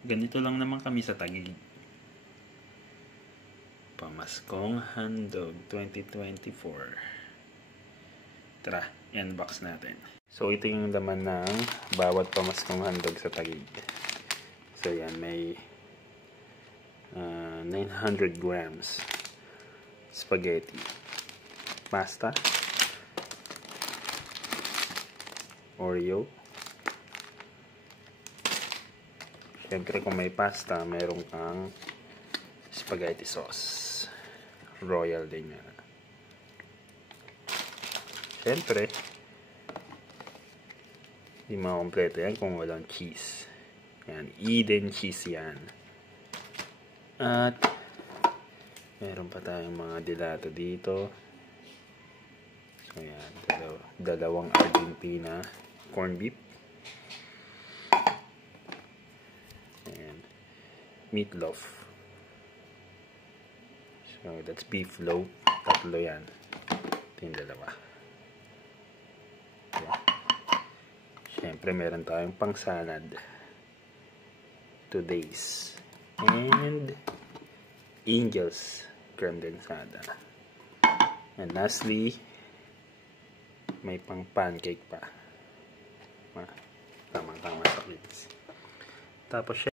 Ganito lang naman kami sa Taguig. Pamaskong Handog 2024. Tara, unbox natin. So ito yung laman ng bawat pamaskong handog sa Taguig. So yan, may 900 grams spaghetti, pasta, Oreo. Siyempre kung may pasta, meron kang spaghetti sauce. Royal din yan. Siyempre, hindi makompleto yan kung walang cheese. Yan, Eden cheese yan. At, meron pa tayong mga dilato dito. So yan, dalawang Argentina corned beef. Meatloaf. So that's beef loaf. Tatlo yan. Ito yung dalawa. Okay. Siyempre meron tayong pang salad. Today's. And Angel's creme densada. And lastly, may pang pancake pa. Tamang-tama sa kids. Tapos